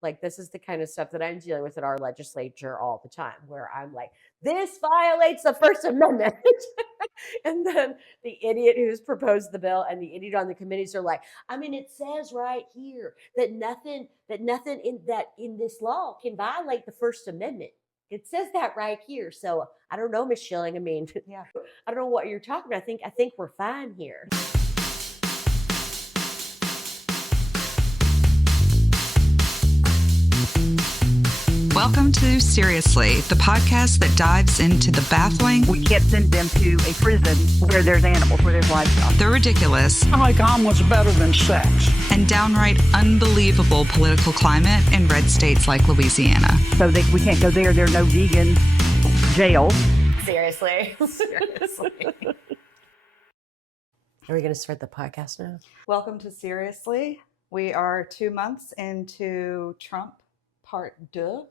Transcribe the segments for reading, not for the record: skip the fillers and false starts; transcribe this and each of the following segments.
Like, this is the kind of stuff that I'm dealing with in our legislature all the time, where I'm like, this violates the First Amendment. And then the idiot who's proposed the bill and the idiot on the committees are like, I mean, it says right here that nothing in this law can violate the First Amendment. It says that right here. So I don't know, Miss Schilling. I mean, Yeah. I don't know what you're talking about. I think we're fine here. Welcome to Seriously, the podcast that dives into the baffling. We can't send them to a prison where there's animals, where there's livestock. The ridiculous. Like omelets better than sex. And downright unbelievable political climate in red states like Louisiana. So we can't go there. There are no vegan jails. Seriously. Are we going to start the podcast now? Welcome to Seriously. We are 2 months into Trump Part 2.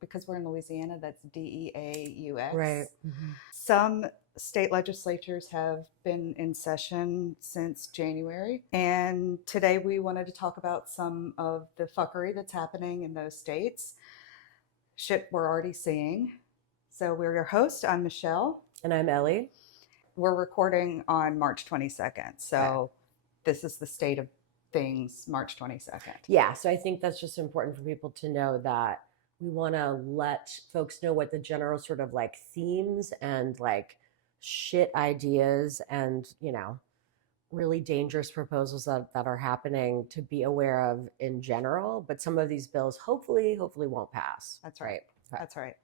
Because we're in Louisiana, that's DEAUX. Right. Mm-hmm. Some state legislatures have been in session since January. And today we wanted to talk about some of the fuckery that's happening in those states. Shit we're already seeing. So we're your host. I'm Michelle. And I'm Ellie. We're recording on March 22nd. So This is the state of things, March 22nd. Yeah. So I think that's just important for people to know that we want to let folks know what the general sort of like themes and like shit ideas and, you know, really dangerous proposals that are happening to be aware of in general. But some of these bills hopefully won't pass. That's right. That's right.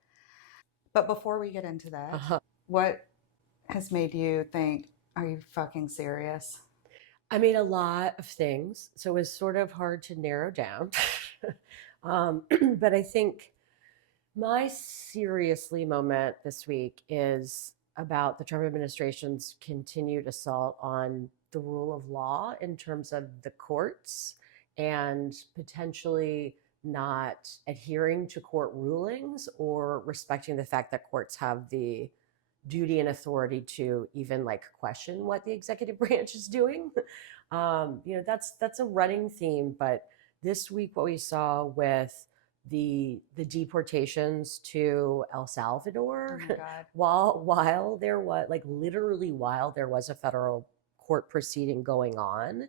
But before we get into that, what has made you think, are you fucking serious? I mean, a lot of things. So it was sort of hard to narrow down. But I think my seriously moment this week is about the Trump administration's continued assault on the rule of law in terms of the courts and potentially not adhering to court rulings or respecting the fact that courts have the duty and authority to even like question what the executive branch is doing. That's a running theme, but this week, what we saw with the deportations to El Salvador, Oh my God. while there was a federal court proceeding going on,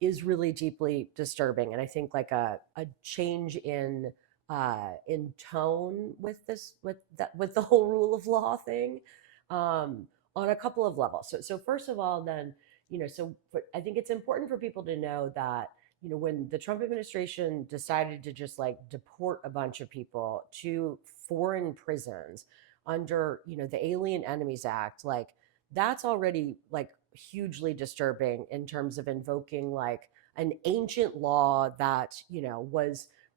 is really deeply disturbing. And I think like a change in tone with the whole rule of law thing, on a couple of levels. So first of all, then I think it's important for people to know that, when the Trump administration decided to just like deport a bunch of people to foreign prisons under, the Alien Enemies Act, like that's already like hugely disturbing in terms of invoking like an ancient law that,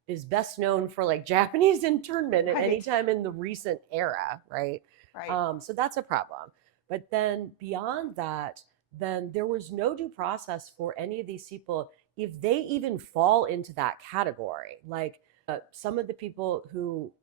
is best known for like Japanese internment at any time in the recent era. Right. Right. So that's a problem. But then beyond that, then there was no due process for any of these people if they even fall into that category. Like some of the people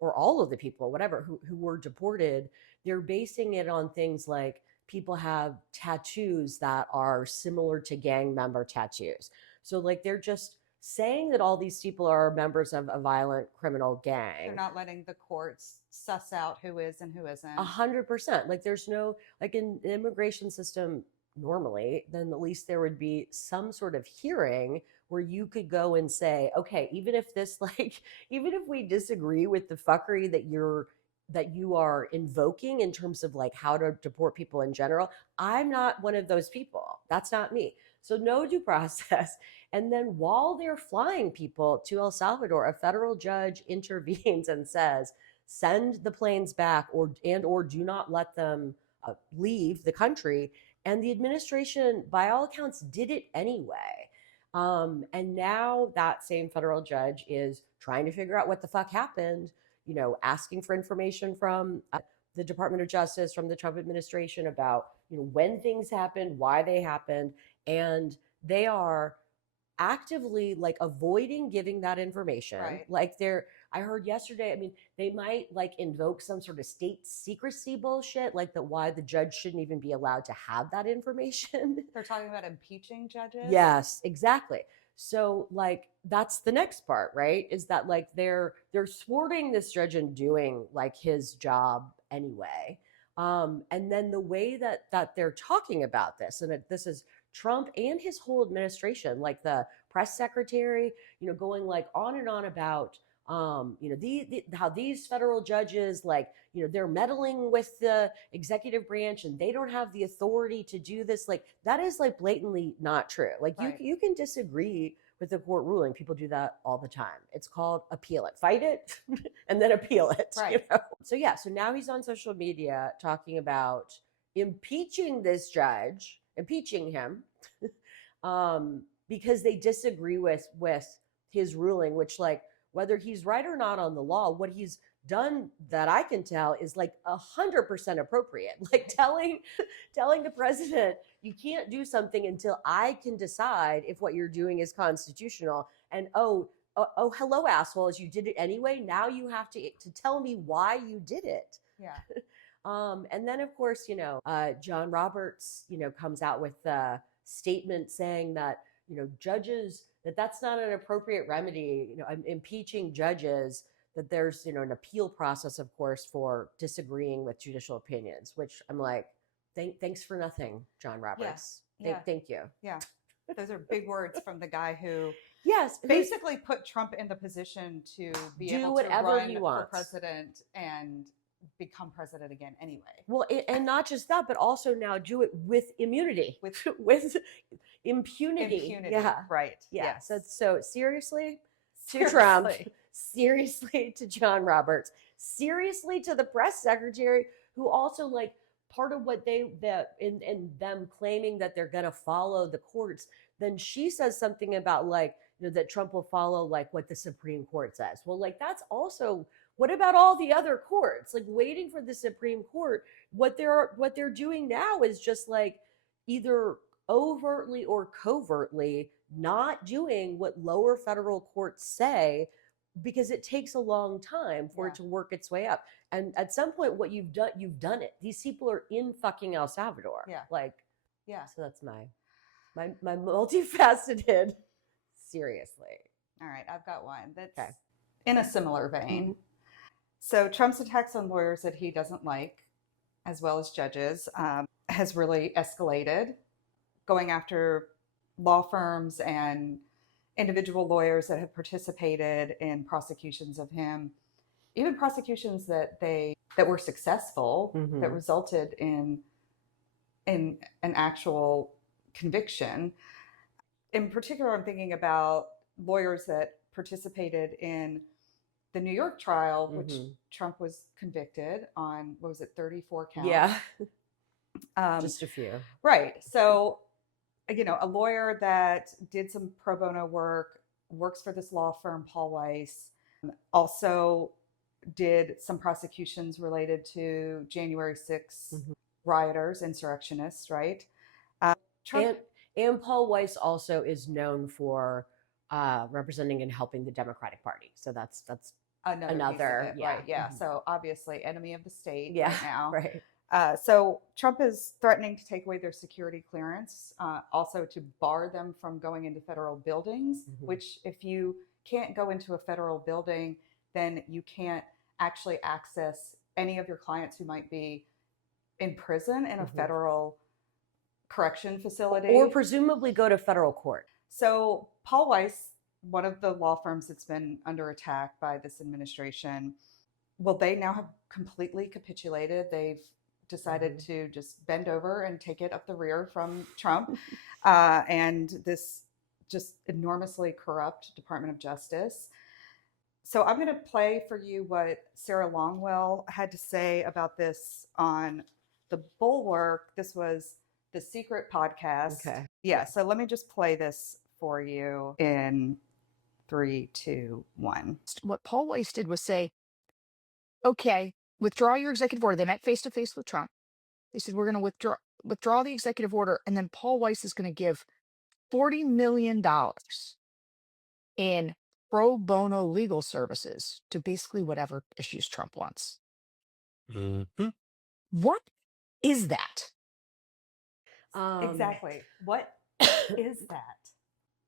or all of the people, whatever, who were deported, they're basing it on things like people have tattoos that are similar to gang member tattoos. So like they're just saying that all these people are members of a violent criminal gang. They're not letting the courts suss out who is and who isn't. 100%. Like there's no, like in the immigration system, normally, then at least there would be some sort of hearing where you could go and say, okay, even if we disagree with the fuckery that you are invoking in terms of like how to deport people in general, I'm not one of those people. That's not me. So no due process. And then while they're flying people to El Salvador, a federal judge intervenes and says, send the planes back or do not let them leave the country. And the administration, by all accounts, did it anyway. And now that same federal judge is trying to figure out what the fuck happened, asking for information from the Department of Justice, from the Trump administration about, when things happened, why they happened. And they are actively like avoiding giving that information. Right. Like I heard yesterday, I mean, they might like invoke some sort of state secrecy bullshit, like why the judge shouldn't even be allowed to have that information. They're talking about impeaching judges? Yes, exactly. So like that's the next part, right? Is that like they're thwarting this judge and doing like his job anyway. And then the way that they're talking about this, and this is Trump and his whole administration, like the press secretary, going like on and on about how these federal judges, like, they're meddling with the executive branch and they don't have the authority to do this. Like that is like blatantly not true. Like Right. you can disagree with the court ruling. People do that all the time. It's called appeal it, fight it, and then appeal it. Right. So yeah, so now he's on social media talking about impeaching this judge, impeaching him, because they disagree with his ruling, which, like, whether he's right or not on the law, what he's done that I can tell is like 100% appropriate. Like telling the president, you can't do something until I can decide if what you're doing is constitutional. And hello, assholes, you did it anyway. Now you have to tell me why you did it. Yeah. And then of course, John Roberts, comes out with a statement saying that, judges, that's not an appropriate remedy, impeaching judges, that there's, an appeal process, of course, for disagreeing with judicial opinions, which I'm like, thanks for nothing, John Roberts. Yeah. Thank you. Yeah. Those are big words from the guy who Yes, basically put Trump in the position to be do able to whatever run he for wants. president and become president again anyway. Well, and not just that, but also now do it with immunity, With impunity. impunity. Yeah. Right. Yeah. Yes. So seriously to Trump, seriously to John Roberts, seriously to the press secretary, who also, like, part of what in them claiming that they're going to follow the courts, then she says something about, like, that Trump will follow like what the Supreme Court says. Well, like, that's also, what about all the other courts? Like, waiting for the Supreme Court, what they're doing now is just like either overtly or covertly not doing what lower federal courts say, because it takes a long time for it to work its way up. And at some point, what you've done it. These people are in fucking El Salvador. Yeah. Like, Yeah. so that's my multifaceted, seriously. All right. I've got one that's Okay. in a similar vein. So Trump's attacks on lawyers that he doesn't like, as well as judges, has really escalated, going after law firms and individual lawyers that have participated in prosecutions of him, even prosecutions that were successful, that resulted in an actual conviction. In particular, I'm thinking about lawyers that participated in the New York trial, which Trump was convicted on, what was it, 34 counts? Yeah. Just a few. Right. So, a lawyer that did some pro bono work, works for this law firm, Paul Weiss, also did some prosecutions related to January 6th rioters, insurrectionists, right? Trump, and Paul Weiss also is known for representing and helping the Democratic Party. So that's another piece of it, right? Yeah. So obviously, enemy of the state Yeah, right now. right. So Trump is threatening to take away their security clearance, also to bar them from going into federal buildings, which, if you can't go into a federal building, then you can't actually access any of your clients who might be in prison in a federal correction facility. Or presumably go to federal court. So Paul Weiss, one of the law firms that's been under attack by this administration, well, they now have completely capitulated. They've decided to just bend over and take it up the rear from Trump and this just enormously corrupt Department of Justice. So I'm going to play for you what Sarah Longwell had to say about this on The Bulwark. This was the Secret podcast. Okay. Yeah, so let me just play this for you in 3, 2, 1. What Paul Weiss did was say, okay, withdraw your executive order. They met face to face with Trump. They said, we're going to withdraw the executive order. And then Paul Weiss is going to give $40 million in pro bono legal services to basically whatever issues Trump wants. What is that? Exactly. What is that?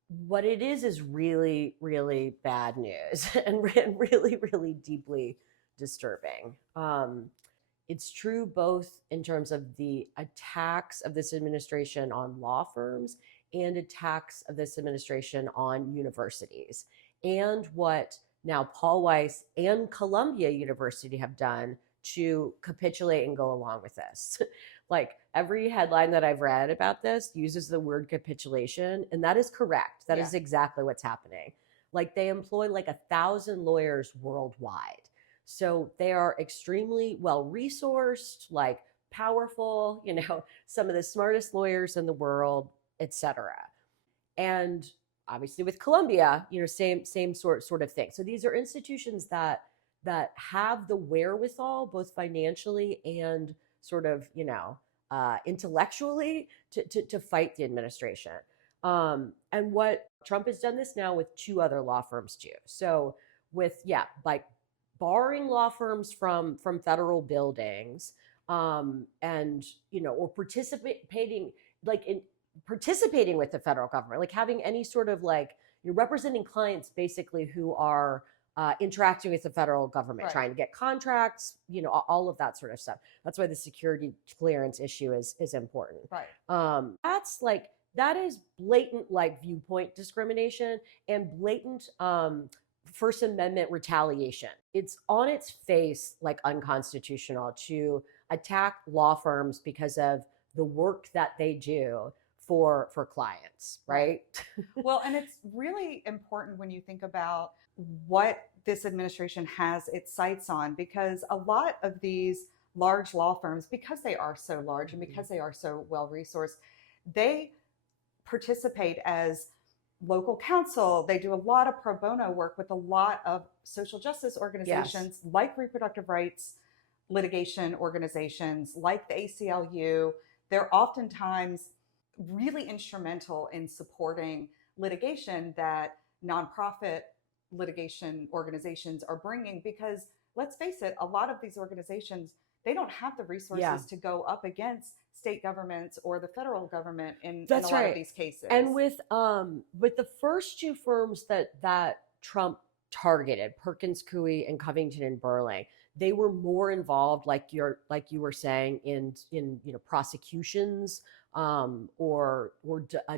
what it is really, really bad news and really, really deeply disturbing. It's true both in terms of the attacks of this administration on law firms and attacks of this administration on universities, and what now Paul Weiss and Columbia University have done to capitulate and go along with this. Like every headline that I've read about this uses the word capitulation, and that is correct. That is exactly what's happening. Like they employ like 1,000 lawyers worldwide. So they are extremely well resourced, like powerful, some of the smartest lawyers in the world, etc. And obviously with Columbia, same sort of thing. So these are institutions that have the wherewithal, both financially and sort of, intellectually, to fight the administration. And what Trump has done this now with two other law firms too. So with like barring law firms from federal buildings, and or participating with the federal government, like having any sort of like you're representing clients basically who are interacting with the federal government, trying to get contracts, all of that sort of stuff. That's why the security clearance issue is important. That's like that is blatant like viewpoint discrimination and blatant First Amendment retaliation. It's on its face like unconstitutional to attack law firms because of the work that they do for clients, right? Well, and it's really important when you think about what this administration has its sights on, because a lot of these large law firms, because they are so large and because they are so well resourced, they participate as local counsel. They do a lot of pro bono work with a lot of social justice organizations, like reproductive rights litigation organizations, like the ACLU. They're oftentimes really instrumental in supporting litigation that nonprofit litigation organizations are bringing, because let's face it, a lot of these organizations, they don't have the resources to go up against state governments or the federal government in a lot of these cases. And with the first two firms that Trump targeted, Perkins Coie and Covington and Burling, they were more involved, like you were saying, in prosecutions, or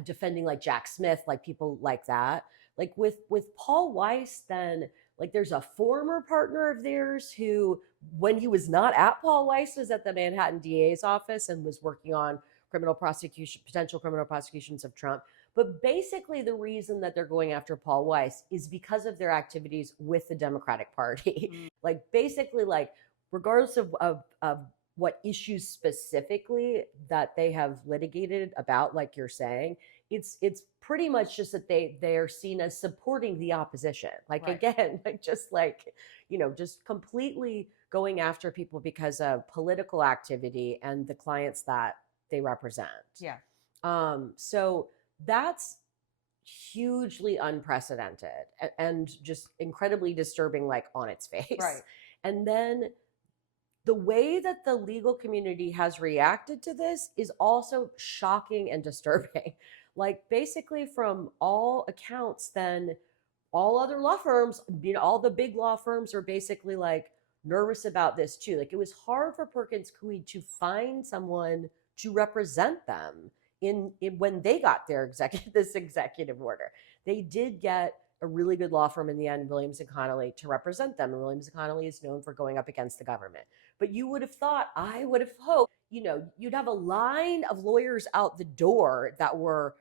defending like Jack Smith, like people like that. Like with Paul Weiss, then like there's a former partner of theirs who, when he was not at Paul Weiss, was at the Manhattan DA's office and was working on potential criminal prosecutions of Trump. But basically the reason that they're going after Paul Weiss is because of their activities with the Democratic Party. Like basically, like regardless of what issues specifically that they have litigated about, like you're saying, it's pretty much just that they are seen as supporting the opposition. Like again, like just completely going after people because of political activity and the clients that they represent. So that's hugely unprecedented and just incredibly disturbing, like on its face. And then the way that the legal community has reacted to this is also shocking and disturbing. Like basically from all accounts, then all other law firms, all the big law firms are basically like nervous about this too. Like it was hard for Perkins Coie to find someone to represent them in when they got their this executive order. They did get a really good law firm in the end, Williams and Connolly, to represent them. And Williams and Connolly is known for going up against the government. But you would have thought, I would have hoped, you'd have a line of lawyers out the door that were,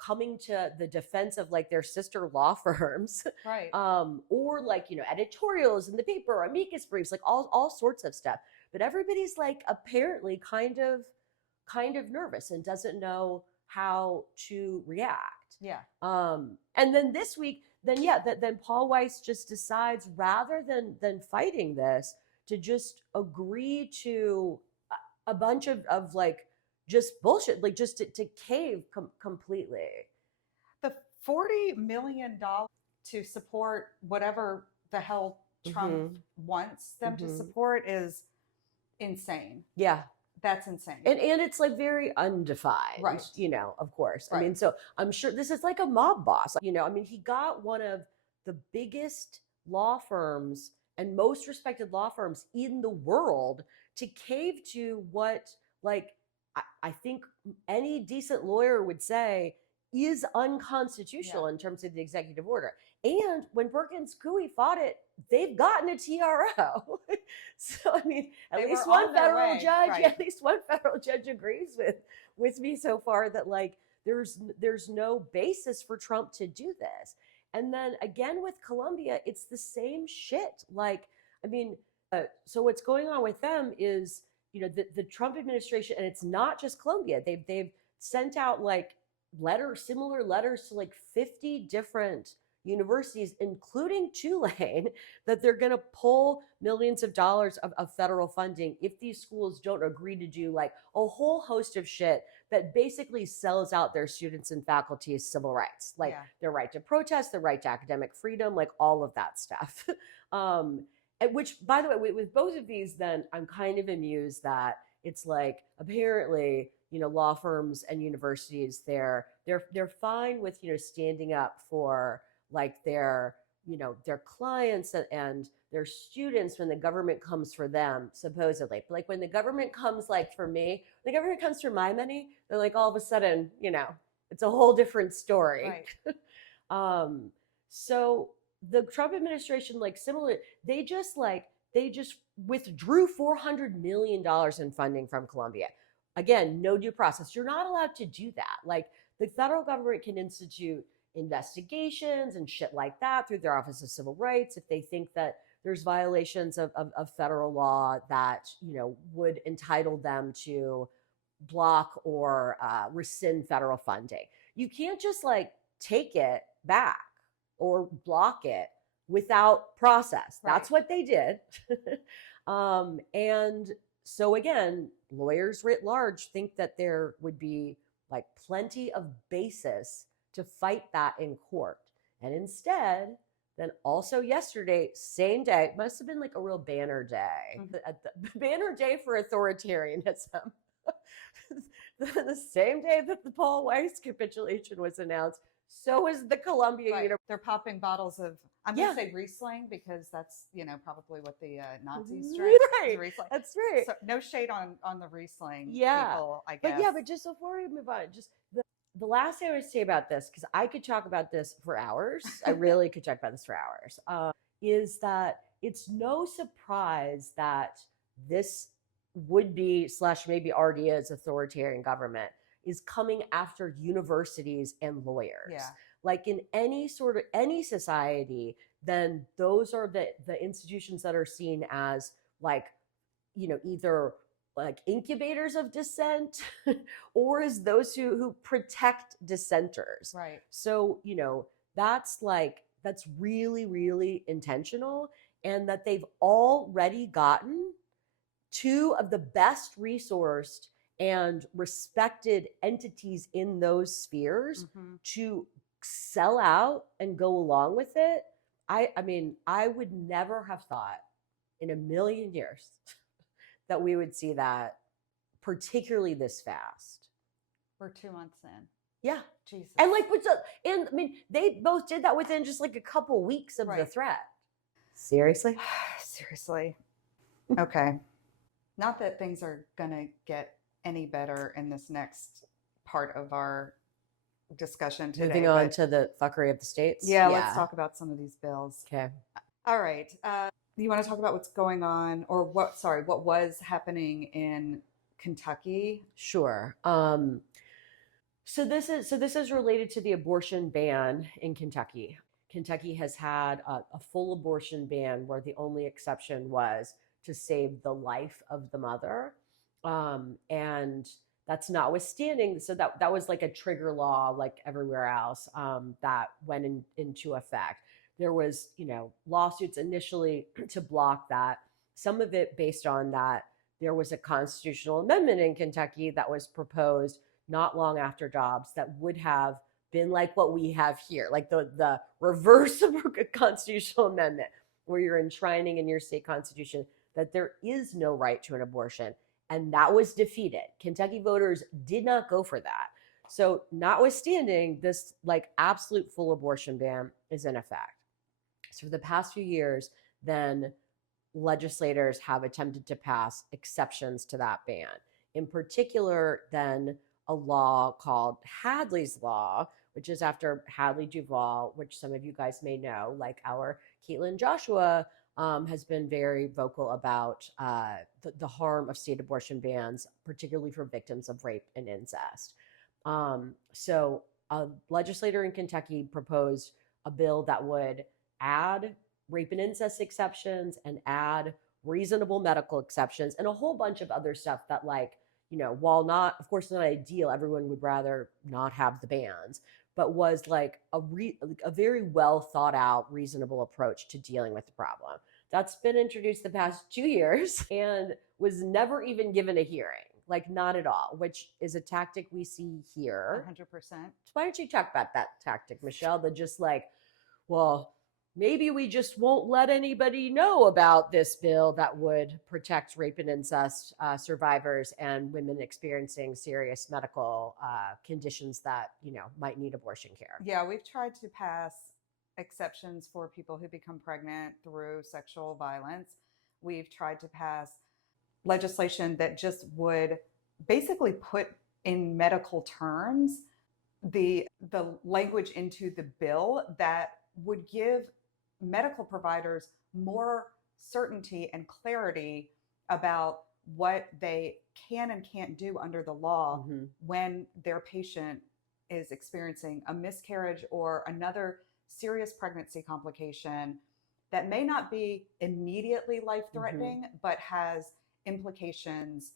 coming to the defense of like their sister law firms, or like, editorials in the paper, amicus briefs, like all sorts of stuff. But everybody's like apparently kind of nervous and doesn't know how to react. And then this week, then Paul Weiss just decides, rather than fighting this, to just agree to a bunch of like just bullshit, like just to cave completely. The $40 million to support whatever the hell Trump wants them to support is insane. That's insane. And it's like very undefined, Right. of course. I Right. mean, so I'm sure this is like a mob boss, I mean, he got one of the biggest law firms and most respected law firms in the world to cave to what, like, I think any decent lawyer would say is unconstitutional in terms of the executive order. And when Perkins Coie fought it, they've gotten a TRO. So I mean, They at least were one on their federal way, judge, right. at least one federal judge agrees with me so far that like there's no basis for Trump to do this. And then again with Colombia, it's the same shit. Like, I mean, so what's going on with them is, the Trump administration, and it's not just Colombia. They've sent out like similar letters to like 50 different universities, including Tulane, that they're going to pull millions of dollars of federal funding if these schools don't agree to do like a whole host of shit that basically sells out their students and faculty's civil rights, like their right to protest, their right to academic freedom, like all of that stuff. Which, by the way, with both of these, then I'm kind of amused that it's like apparently, law firms and universities, they're fine with, standing up for like their clients and their students when the government comes for them, supposedly. But like when the government comes like for me, when the government comes for my money, then like all of a sudden, it's a whole different story. Right. So the Trump administration, like similar, they just withdrew $400 million in funding from Colombia. Again, no due process. You're not allowed to do that. Like the federal government can institute investigations and shit like that through their Office of Civil Rights if they think that there's violations of federal law that, would entitle them to block or rescind federal funding. You can't just like take it back or block it without process. Right. That's what they did. And so again, lawyers writ large think that there would be like plenty of basis to fight that in court. And instead, then also yesterday, same day, must have been like a real banner day, banner day for authoritarianism. The same day that the Paul Weiss capitulation was announced, so is the Columbia University. They're popping bottles of, I'm going to say Riesling because that's, probably what the Nazis drank. Right. Riesling. That's right. So no shade on the Riesling people, I guess. But just before we move on, just the last thing I would say about this, because I could talk about this for hours, I really could talk about this for hours, is that it's no surprise that this would be / maybe already is authoritarian government is coming after universities and lawyers. Yeah. Like in any society, then those are the institutions that are seen as like, either like incubators of dissent or as those who protect dissenters. Right. So, that's really, really intentional, and that they've already gotten two of the best resourced and respected entities in those spheres to sell out and go along with it. I mean, I would never have thought in a million years that we would see that, particularly this fast. We're 2 months in. Yeah. Jesus. And I mean, they both did that within just like a couple weeks of the threat. Seriously? Seriously. Okay. Not that things are going to get any better in this next part of our discussion today. Moving on to the fuckery of the states. Yeah, let's talk about some of these bills. Okay. All right. You want to talk about what's going on, or what was happening in Kentucky? Sure. So this is related to the abortion ban in Kentucky. Kentucky has had a full abortion ban where the only exception was to save the life of the mother. And that's notwithstanding. So that was like a trigger law, like everywhere else, that went into effect. There was, lawsuits initially to block that. Some of it based on that there was a constitutional amendment in Kentucky that was proposed not long after Dobbs that would have been like what we have here, like the reverse of a constitutional amendment, where you're enshrining in your state constitution that there is no right to an abortion. and that was defeated. Kentucky voters did not go for that. So notwithstanding, this like absolute full abortion ban is in effect. So for the past few years, then legislators have attempted to pass exceptions to that ban. In particular, then a law called Hadley's Law, which is after Hadley Duval, which some of you guys may know, like our Caitlin Joshua has been very vocal about the harm of state abortion bans, particularly for victims of rape and incest. So a legislator in Kentucky proposed a bill that would add rape and incest exceptions and add reasonable medical exceptions and a whole bunch of other stuff that, like, you know, while not, of course, not ideal, everyone would rather not have the bans, but was like a very well thought out, reasonable approach to dealing with the problem. That's been introduced the past 2 years and was never even given a hearing, like not at all, which is a tactic we see here. 100%. So why don't you talk about that tactic, Michelle? That just like, well, maybe we just won't let anybody know about this bill that would protect rape and incest survivors and women experiencing serious medical conditions that, you know, might need abortion care. Yeah, we've tried to pass exceptions for people who become pregnant through sexual violence. We've tried to pass legislation that just would basically put in medical terms the language into the bill that would give medical providers more certainty and clarity about what they can and can't do under the law when their patient is experiencing a miscarriage or another serious pregnancy complication that may not be immediately life-threatening, but has implications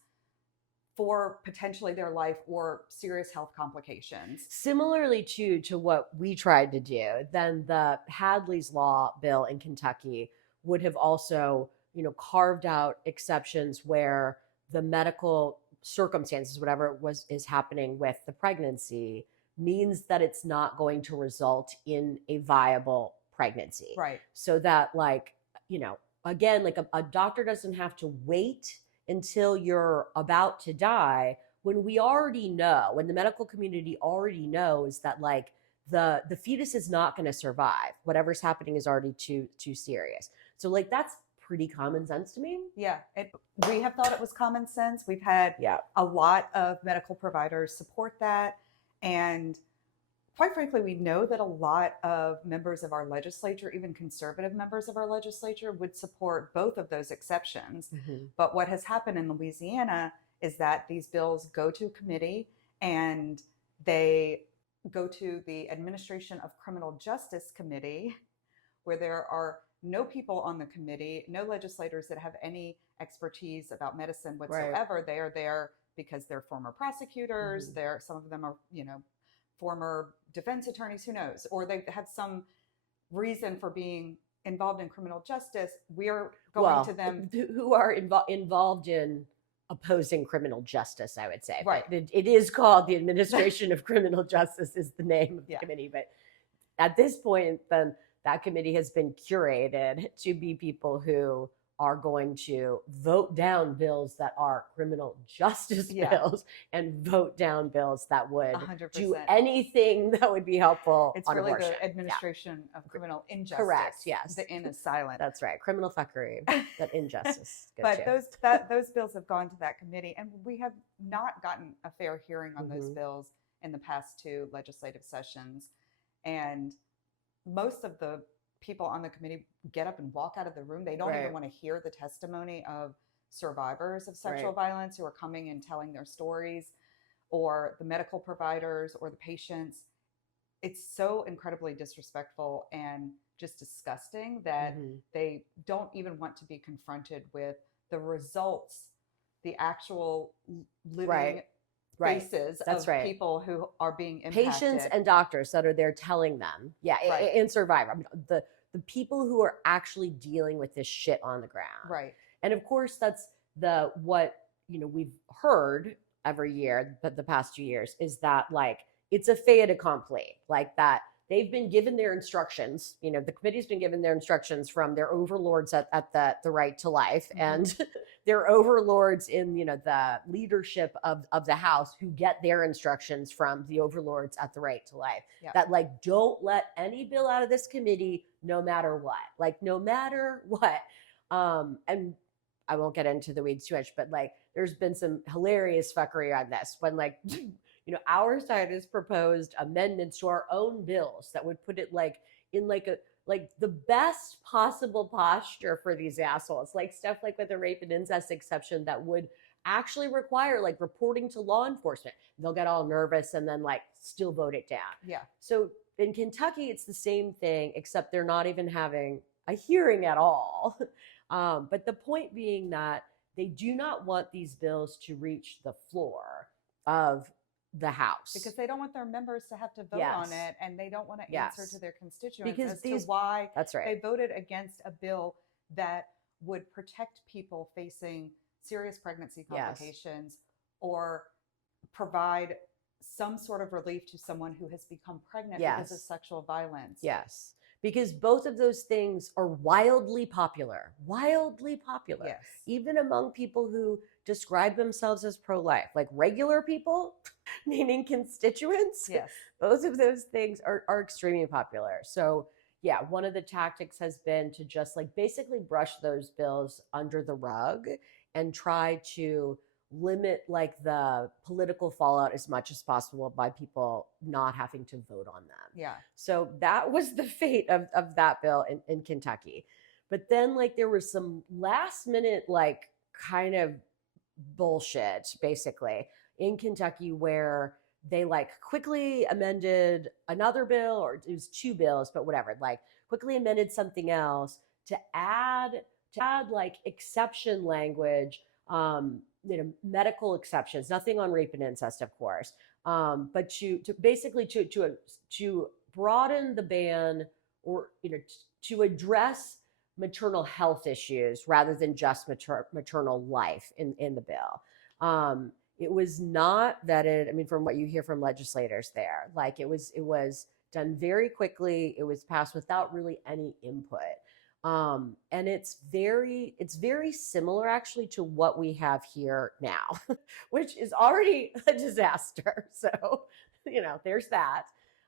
for potentially their life or serious health complications. Similarly to what we tried to do, then the Hadley's Law bill in Kentucky would have also, you know, carved out exceptions where the medical circumstances, whatever is happening with the pregnancy, means that it's not going to result in a viable pregnancy. Right. So that, like, you know, again, like a doctor doesn't have to wait until you're about to die, when we already know, when the medical community already knows that, like, the fetus is not going to survive. Whatever's happening is already too serious. So, like, that's pretty common sense to me. Yeah, we have thought it was common sense. We've had a lot of medical providers support that. And quite frankly, we know that a lot of members of our legislature, even conservative members of our legislature, would support both of those exceptions. But what has happened in Louisiana is that these bills go to committee and they go to the Administration of Criminal Justice Committee, where there are no people on the committee, no legislators that have any expertise about medicine whatsoever. Right. They are there because they're former prosecutors. Some of them are, you know, former defense attorneys, who knows, or they have some reason for being involved in criminal justice. We're going to them who are involved in opposing criminal justice, I would say. Right. But it is called the Administration of Criminal Justice is the name of the committee. But at this point, then that committee has been curated to be people who are going to vote down bills that are criminal justice bills and vote down bills that would 100%. do anything that would be helpful It's on really abortion. the Administration of Criminal Injustice. Correct, yes. The N is silent. That's right. Criminal fuckery, but injustice. But those bills have gone to that committee, and we have not gotten a fair hearing on those bills in the past 2 legislative sessions. And most of the people on the committee get up and walk out of the room. They don't even want to hear the testimony of survivors of sexual violence who are coming and telling their stories, or the medical providers or the patients. It's so incredibly disrespectful and just disgusting that they don't even want to be confronted with the results, the actual living faces of people who are being impacted. Patients and doctors that are there telling them, and survivor. I mean, the people who are actually dealing with this shit on the ground. Right. And of course, that's what we've heard every year, but the past 2 years is that, like, it's a fait accompli, like that they've been given their instructions. The committee's been given their instructions from their overlords at the Right to Life, and they're overlords in, the leadership of the house who get their instructions from the overlords at the Right to Life. Yeah. That like, don't let any bill out of this committee, no matter what. Like, no matter what. And I won't get into the weeds too much, but like, there's been some hilarious fuckery on this when like, our side has proposed amendments to our own bills that would put it like in like the best possible posture for these assholes, like stuff like with the rape and incest exception that would actually require like reporting to law enforcement. They'll get all nervous and then like still vote it down. Yeah. So in Kentucky, it's the same thing, except they're not even having a hearing at all. But the point being that they do not want these bills to reach the floor of the House. Because they don't want their members to have to vote on it, and they don't want to answer to their constituents because to why that's right. they voted against a bill that would protect people facing serious pregnancy complications or provide some sort of relief to someone who has become pregnant because of sexual violence. Yes. Because both of those things are wildly popular, Yes. even among people who describe themselves as pro-life, like regular people, meaning constituents. Yes. Both of those things are extremely popular. So yeah, one of the tactics has been to just like basically brush those bills under the rug and try to limit like the political fallout as much as possible by people not having to vote on them. Yeah. So that was the fate of that bill in Kentucky. But then like there was some last minute like kind of bullshit basically in Kentucky where they like quickly amended another bill, or it was two bills, but whatever, like quickly amended something else to add like exception language, medical exceptions, nothing on rape and incest, of course, but to basically to broaden the ban, or to address maternal health issues rather than just maternal life in the bill. It was not vetted. I mean, from what you hear from legislators there, like it was done very quickly. It was passed without really any input. And it's very similar actually to what we have here now, which is already a disaster. So, there's that.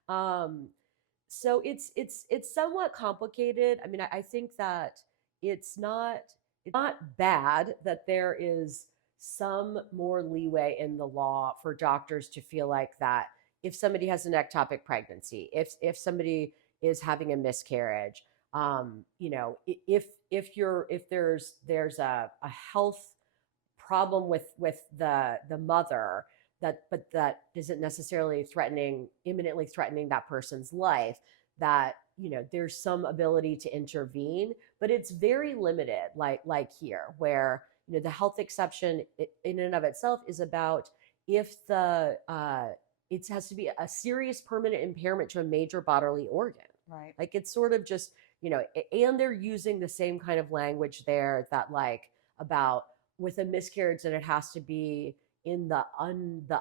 So it's somewhat complicated. I mean, I think that it's not bad that there is some more leeway in the law for doctors to feel like that if somebody has an ectopic pregnancy, if somebody is having a miscarriage, if there's a health problem with the mother but that isn't necessarily imminently threatening that person's life, that there's some ability to intervene, but it's very limited, like here, where the health exception in and of itself is about if it has to be a serious permanent impairment to a major bodily organ. Right. Like it's sort of just, and they're using the same kind of language there that like about with a miscarriage that it has to be in the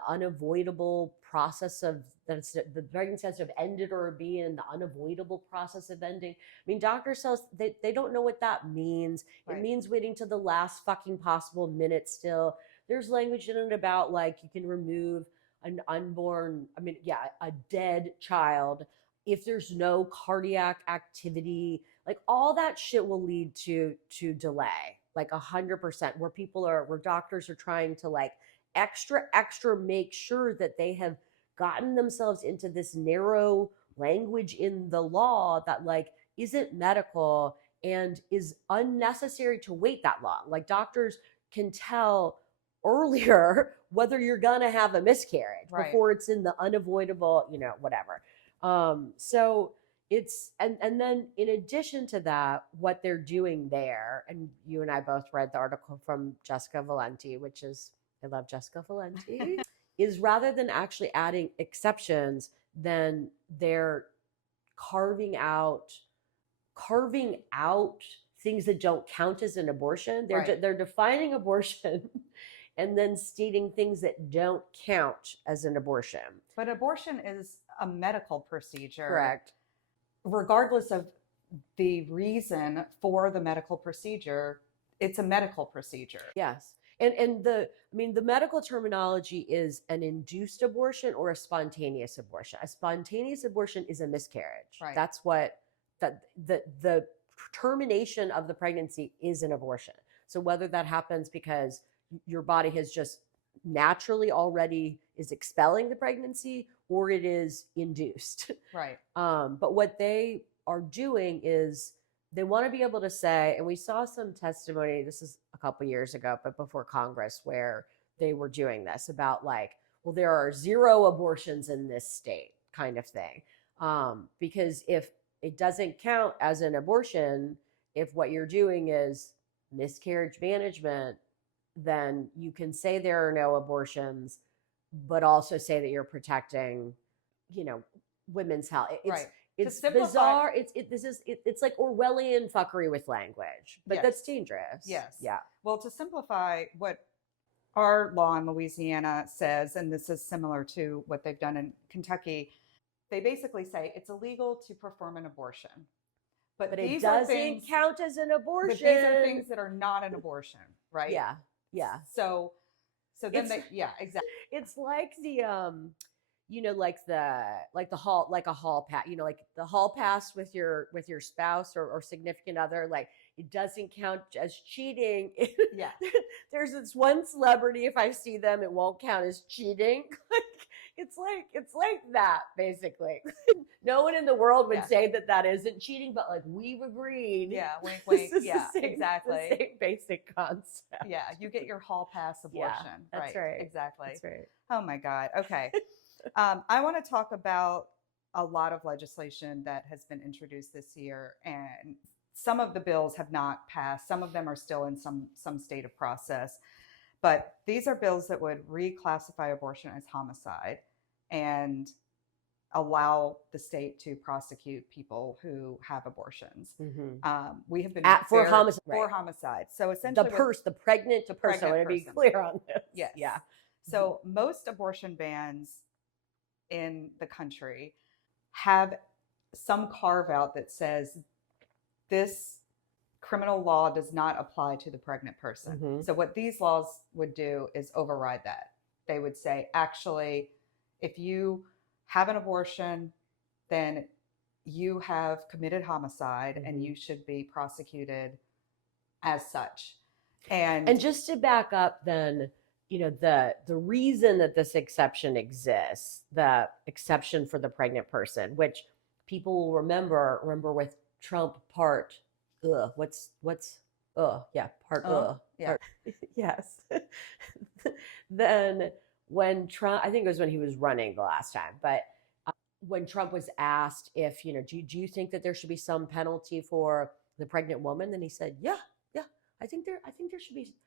unavoidable process of that the pregnancy has to have ended or be in the unavoidable process of ending. I mean, doctors tell us they don't know what that means. Right. It means waiting to the last fucking possible minute still. There's language in it about like you can remove an a dead child if there's no cardiac activity. Like all that shit will lead to delay, like 100%, where doctors are trying to like extra make sure that they have gotten themselves into this narrow language in the law that like isn't medical and is unnecessary to wait that long. Like doctors can tell earlier whether you're gonna have a miscarriage before it's in the unavoidable, whatever. So it's and then in addition to that, what they're doing there, and you and I both read the article from Jessica Valenti, which is, I love Jessica Valenti, is rather than actually adding exceptions, then they're carving out things that don't count as an abortion. They're defining abortion and then stating things that don't count as an abortion. But abortion is a medical procedure. Correct. Regardless of the reason for the medical procedure, it's a medical procedure. Yes. And the medical terminology is an induced abortion or a spontaneous abortion. A spontaneous abortion is a miscarriage. Right. That's what the termination of the pregnancy is an abortion. So whether that happens because your body has just naturally already is expelling the pregnancy or it is induced. Right. But what they are doing is they want to be able to say, and we saw some testimony, this is a couple years ago, but before Congress, where they were doing this about like, well, there are 0 abortions in this state kind of thing. Because if it doesn't count as an abortion, if what you're doing is miscarriage management, then you can say there are no abortions, but also say that you're protecting, women's health. It's bizarre. It's like Orwellian fuckery with language, but Yes. that's dangerous. Yes. Yeah. Well, to simplify what our law in Louisiana says, and this is similar to what they've done in Kentucky, they basically say it's illegal to perform an abortion. But But it these doesn't are things, count as an abortion. But these are things that are not an abortion, right? Yeah. Yeah. So then It's- exactly. It's like the like a hall pass, like the hall pass with your spouse or significant other, like it doesn't count as cheating. Yeah. There's this one celebrity, if I see them, it won't count as cheating. It's like that basically. No one in the world would Yeah. say that isn't cheating, but like we've agreed. Yeah, wink, This wink. is the Yeah, same- exactly. the same basic concept. Yeah, you get your hall pass abortion. that's right. Exactly. That's right. Oh my God. Okay. I want to talk about a lot of legislation that has been introduced this year, and some of the bills have not passed. Some of them are still in some state of process, but these are bills that would reclassify abortion as homicide and allow the state to prosecute people who have abortions. Mm-hmm. We have been For very- homicide, for right. homicide. So essentially, The pregnant person. I want to be person. clear on this. Yes. Yeah. So most abortion bans in the country have some carve out that says this criminal law does not apply to the pregnant person. Mhm. So what these laws would do is override that. They would say, actually, if you have an abortion, then you have committed homicide and you should be prosecuted as such. And just to back up, then, the reason that this exception exists, the exception for the pregnant person, which people will remember with Trump part, part, yeah. part. Yes. Then when Trump, I think it was when he was running the last time, but when Trump was asked if, do you think that there should be some penalty for the pregnant woman? Then he said, yeah, I think there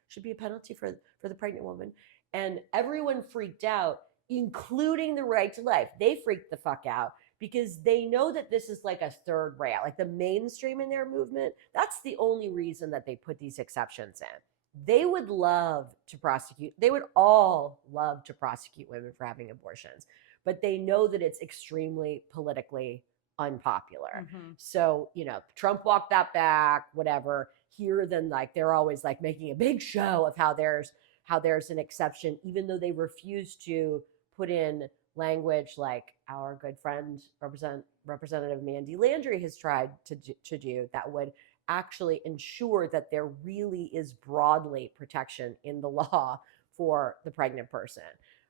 should be a penalty for the pregnant woman. And everyone freaked out, including the Right to Life. They freaked the fuck out because they know that this is like a third rail, like the mainstream in their movement. That's the only reason that they put these exceptions in. They would love to prosecute. They would all love to prosecute women for having abortions, but they know that it's extremely politically unpopular. So, Trump walked that back, whatever. Here, then, like, they're always like making a big show of how there's an exception, even though they refuse to put in language like our good friend Representative Mandy Landry has tried to do that would actually ensure that there really is broadly protection in the law for the pregnant person.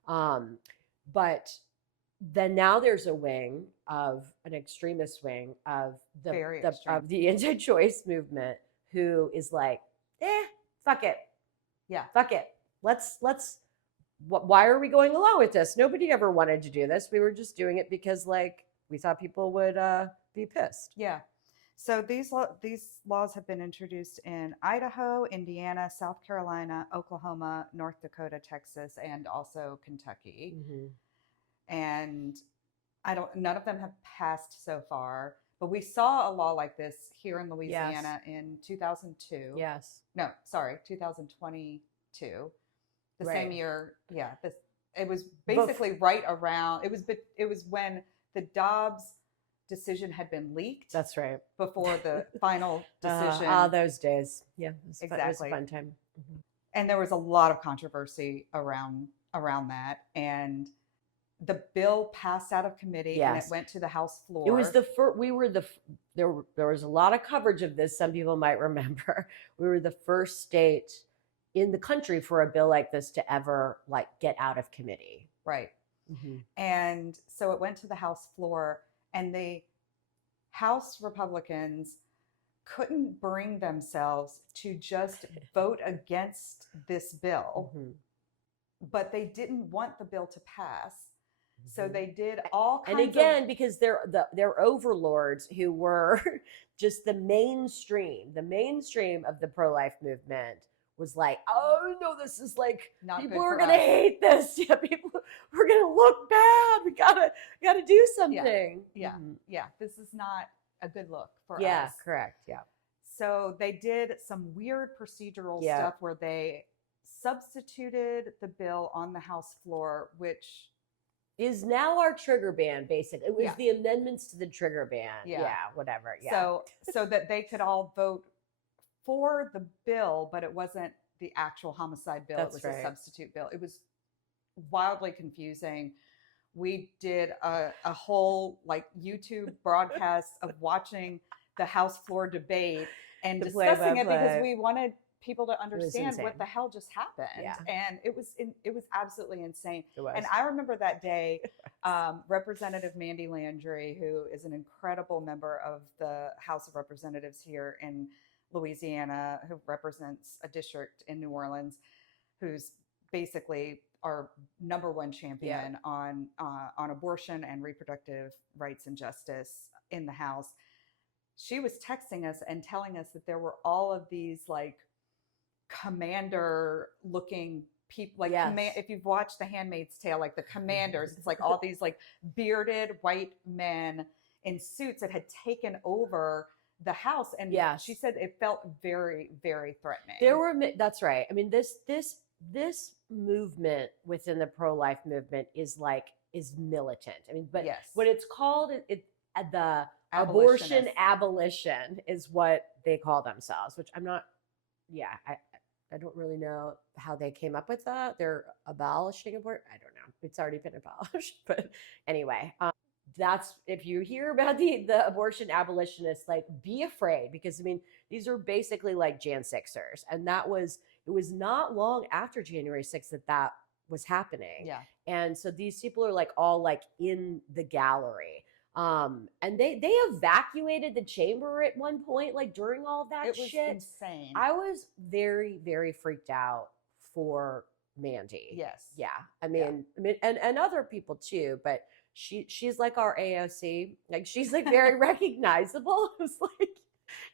But then now there's a wing of an extremist wing of the anti-choice movement who is like, fuck it. Yeah. Fuck it. Why are we going along with this? Nobody ever wanted to do this. We were just doing it because like we thought people would be pissed. Yeah. So these laws have been introduced in Idaho, Indiana, South Carolina, Oklahoma, North Dakota, Texas, and also Kentucky. And none of them have passed so far, but we saw a law like this here in Louisiana in 2002. Yes. No, sorry, 2022. The same year. Yeah. It was basically right around, it was when the Dobbs decision had been leaked That's right. before the final decision. Those days. Yeah, it was Exactly. It was a fun time. Mhm. And there was a lot of controversy around that. And the bill passed out of committee and it Yes. went to the House floor. It was the first. We were the. There was a lot of coverage of this. Some people might remember. We were the first state in the country for a bill like this to ever like get out of committee. right. Mm-hmm. And so it went to the House floor, and the House Republicans couldn't bring themselves to just vote against this bill, Mm-hmm. but they didn't want the bill to pass. So Mm-hmm. they did all kinds And again, because they're overlords who were just the mainstream of the pro-life movement was like, oh no, this is like Not people good are for gonna us. hate this. Yeah, people we're gonna look bad. We gotta do something. Yeah. Mhm. Yeah, this is not a good look for Yeah, us. correct. Yeah. So they did some weird procedural Yeah. stuff where they substituted the bill on the House floor, which Is now our trigger ban, basically. It was Yeah. the amendments to the trigger ban. Yeah. Yeah, whatever. Yeah. so that they could all vote for the bill, but it wasn't the actual homicide bill. That's it was right. a substitute bill. It was wildly confusing. We did a whole like YouTube broadcast of watching the House floor debate and The discussing it because play-by-play. we wanted people to understand insane. what the hell just happened. Yeah. And it was absolutely insane. It was. And I remember that day, Representative Mandy Landry, who is an incredible member of the House of Representatives here in Louisiana, who represents a district in New Orleans, who's basically our number one champion on abortion and reproductive rights and justice in the House. She was texting us and telling us that there were all of these like commander looking people, like Yes. if you've watched The Handmaid's Tale, like the commanders, it's like all these like bearded white men in suits that had taken over the House. And Yes. she said it felt very, very threatening. There were that's right. I mean, this movement within the pro-life movement is militant. I mean, but Yes. what it's called, the abortion Abolitionists. abolition is what they call themselves, which I'm not. Yeah, I don't really know how they came up with that. They're abolishing abortion. I don't know. It's already been abolished, but anyway, that's if you hear about the abortion abolitionists, like be afraid, because I mean these are basically like Jan 6ers, and it was not long after January 6th that was happening. Yeah. And so these people are like all like in the gallery. And they evacuated the chamber at one point, like during all that It was shit. insane. I was very, very freaked out for Mandy. Yes. Yeah. I mean, and other people too, but she's like our AOC. Like she's like very recognizable. It's like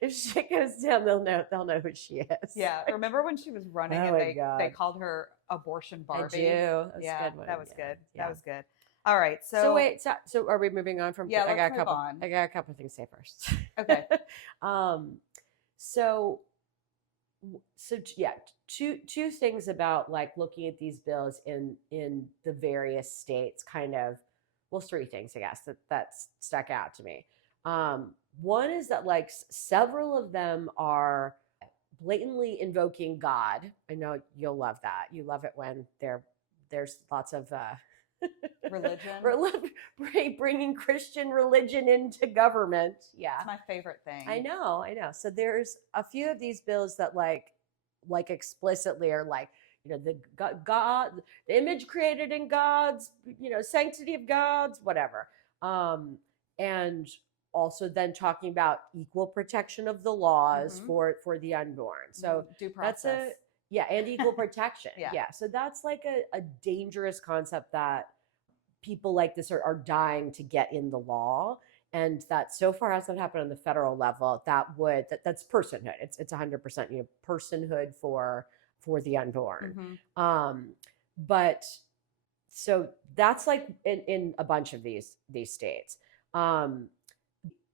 if shit goes down, they'll know who she is. Yeah. Remember when she was running Oh and my they God. called her abortion I Barbie? do. That was a Yeah, good one. that was Yeah. good. Yeah. That was good. All right. So wait, so are we moving on from? Yeah, I got let's a move couple. on. I got a couple things to say first. Okay. So yeah, two things about like looking at these bills in the various states. Kind of, well, three things I guess that stuck out to me. One is that like several of them are blatantly invoking God. I know you'll love that. You love it when there's lots of Religion. bringing Christian religion into government. Yeah. It's my favorite thing. I know. So there's a few of these bills that like explicitly are like, you know, the God, the image created in God's, you know, sanctity of God's, whatever. And also then talking about equal protection of the laws Mhm. for the unborn. So due process. and equal protection. Yeah. So that's like a dangerous concept that people like this are dying to get in the law. And that so far hasn't happened on the federal level. That's personhood. It's 100%, you know, personhood for the unborn. Mhm. But so that's like in a bunch of these states.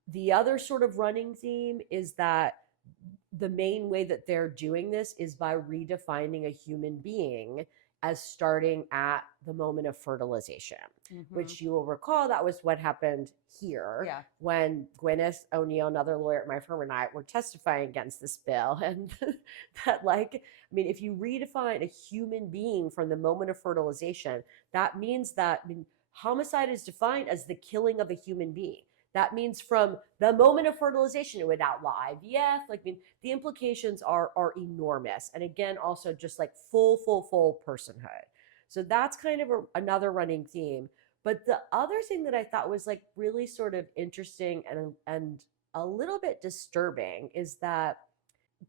The other sort of running theme is that the main way that they're doing this is by redefining a human being as starting at the moment of fertilization, which you will recall that was what happened here Yeah. when Gwyneth O'Neill, another lawyer at my firm, and I were testifying against this bill. And that, like, I mean, if you redefine a human being from the moment of fertilization, that means that, I mean, homicide is defined as the killing of a human being. That means from the moment of fertilization, it would outlaw IVF. Like, I mean, the implications are enormous. And again, also just like full personhood. So that's kind of another running theme. But the other thing that I thought was like really sort of interesting and a little bit disturbing is that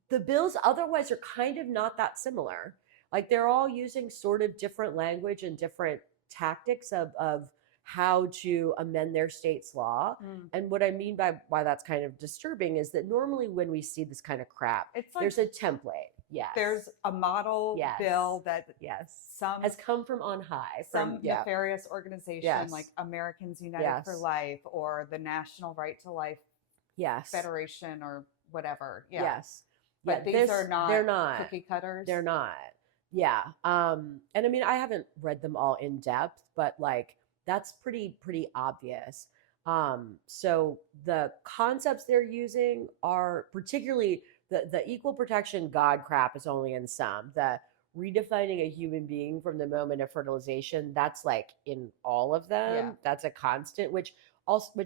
the bills otherwise are kind of not that similar. Like, they're all using sort of different language and different tactics of how to amend their state's law. And what I mean by why that's kind of disturbing is that normally when we see this kind of crap, It's like there's a template. Yes. there's a model Yes. bill that some has come from on high. some nefarious organization Yes. like Americans United for Yes. Life or the National Right to Life Yes. Federation or whatever. Yeah. Yes. But these are not they're not cookie cutters. They're not. Yeah. And I mean, I haven't read them all in depth, but like that's pretty obvious. So the concepts they're using are particularly the equal protection God crap is only in some. The redefining a human being from the moment of fertilization, that's like in all of them. Yeah. That's a constant, which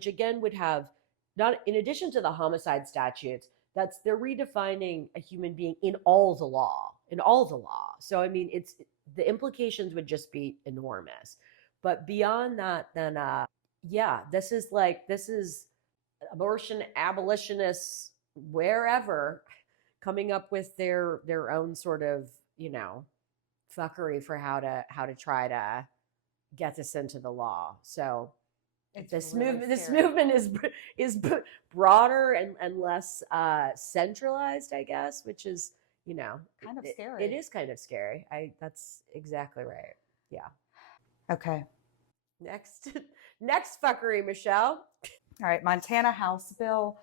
again would have, not in addition to the homicide statutes, they're redefining a human being in all the law. So I mean, it's the implications would just be enormous. But beyond that, then this is abortion abolitionists wherever coming up with their own sort of, fuckery for how to try to get this into the law. So It's this really movement scary. is broader and less centralized, I guess, which is Kind of scary. It is kind of scary. That's exactly right. Yeah. Okay. Next fuckery, Michelle. All right. Montana House Bill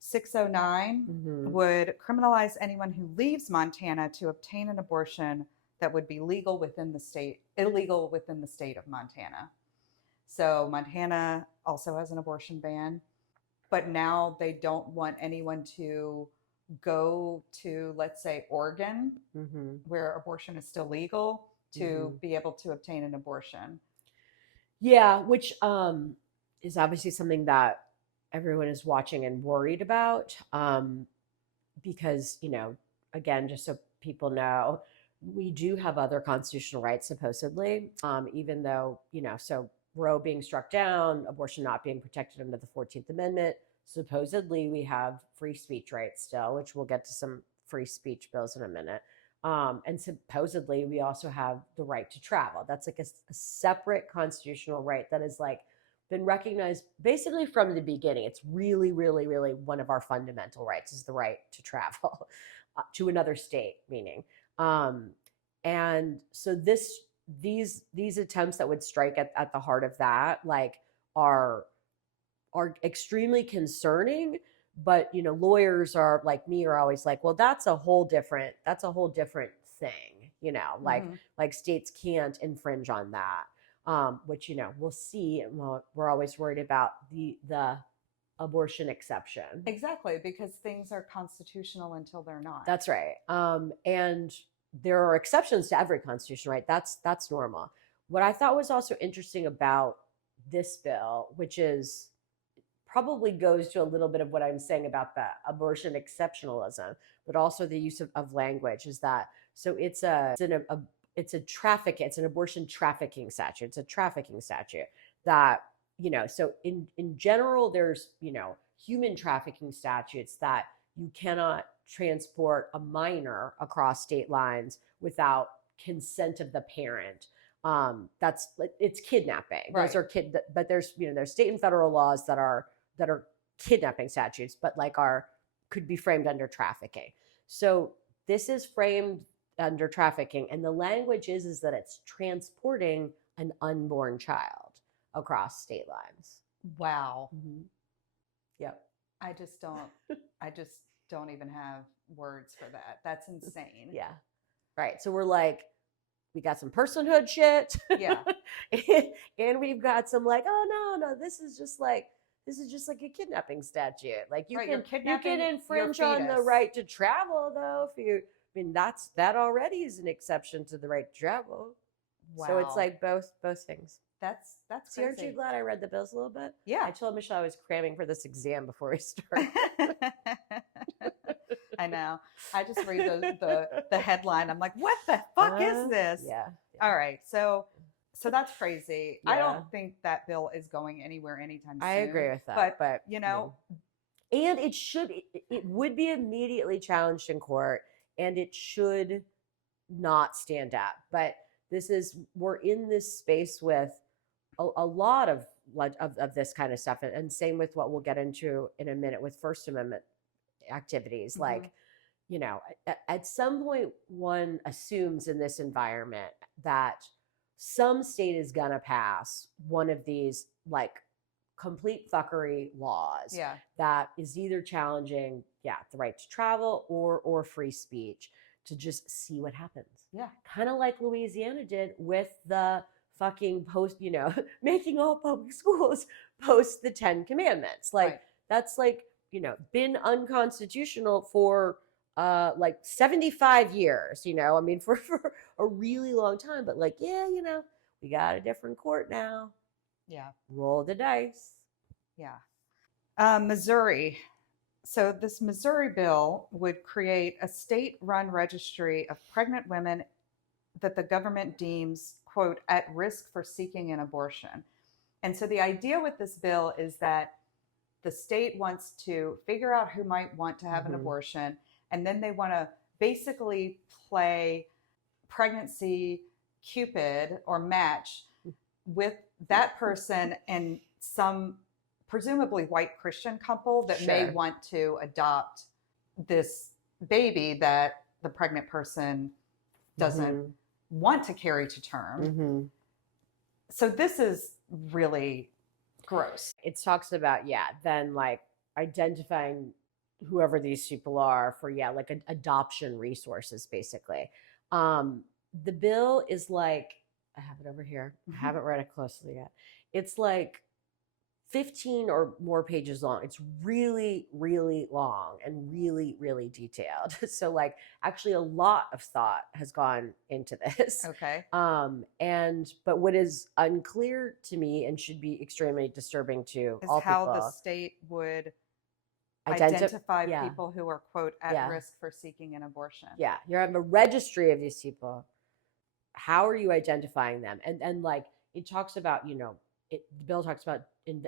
609 would criminalize anyone who leaves Montana to obtain an abortion that would be illegal within the state of Montana. So Montana also has an abortion ban, but now they don't want anyone to go to, let's say, Oregon, where abortion is still legal, to be able to obtain an abortion. Yeah, which is obviously something that everyone is watching and worried about, because, again, just so people know, we do have other constitutional rights, supposedly, even though, so Roe being struck down, abortion not being protected under the 14th Amendment, supposedly we have free speech rights still, which we'll get to some free speech bills in a minute. And supposedly we also have the right to travel. That's like a separate constitutional right that is like been recognized basically from the beginning. It's really, really, really one of our fundamental rights is the right to travel to another state, meaning. And so these attempts that would strike at the heart of that, like, are extremely concerning. But lawyers are like me are always like, well, that's a whole different thing, like states can't infringe on that, which we'll see. And we're always worried about the abortion exception. Exactly, because things are constitutional until they're not. That's right. And there are exceptions to every constitution, right? That's normal. What I thought was also interesting about this bill, which is probably goes to a little bit of what I'm saying about the abortion exceptionalism, but also the use of language, is that so it's an abortion trafficking statute. It's a trafficking statute that so in general there's human trafficking statutes that you cannot transport a minor across state lines without consent of the parent. It's kidnapping. Right. Those are but there's there's state and federal laws that are kidnapping statutes, but could be framed under trafficking. So this is framed under trafficking, and the language is that it's transporting an unborn child across state lines. Wow. Yep. I just don't even have words for that. That's insane. Yeah. Right. So we're like, we got some personhood shit. Yeah. And we've got some like, oh no, this is just like a kidnapping statute. Like Right, you're you kidnapping can your infringe on the fetus. right to travel though. If you, I mean, that already is an exception to the right to travel. Wow. So it's like both things. that's See, aren't you crazy. glad I read the bills a little bit? Yeah. I told Michelle I was cramming for this exam before we started. I know. I just read the headline. I'm like, what the fuck is this? Yeah. All right. So that's crazy. I Yeah. don't think that bill is going anywhere anytime soon. I agree with that. But you know, and it would be immediately challenged in court, and it should not stand up. But we're in this space with a lot of this kind of stuff, and same with what we'll get into in a minute with First Amendment activities. Mhm. Like, at some point, one assumes in this environment that some state is gonna pass one of these like complete fuckery laws yeah. that is either challenging, the right to travel or free speech, to just see what happens. Yeah. Kind of like Louisiana did with the fucking post, making all public schools post the 10 commandments. Like Right. that's like, been unconstitutional for like 75 years, I mean, for a really long time. But like, we got a different court now. Yeah. Roll the dice. Yeah. Missouri. So this Missouri bill would create a state-run registry of pregnant women that the government deems, quote, at risk for seeking an abortion. And so the idea with this bill is that the state wants to figure out who might want to have an abortion, and then they want to basically play pregnancy Cupid or match with that person and some presumably white Christian couple that may Sure. want to adopt this baby that the pregnant person doesn't want to carry to term. So this is really gross. It talks about, then like identifying whoever these people are for, like adoption resources, basically. The bill is like, I have it over here. I haven't read it closely yet. It's like 15 or more pages long. It's really, really long and really, really detailed. So like actually a lot of thought has gone into this. Okay. But what is unclear to me and should be extremely disturbing to Is all how people, the state would Identi- identify yeah. people who are, quote, at Yeah. risk for seeking an abortion. Yeah, you're having a registry of these people. How are you identifying them? And like it talks about, the bill talks about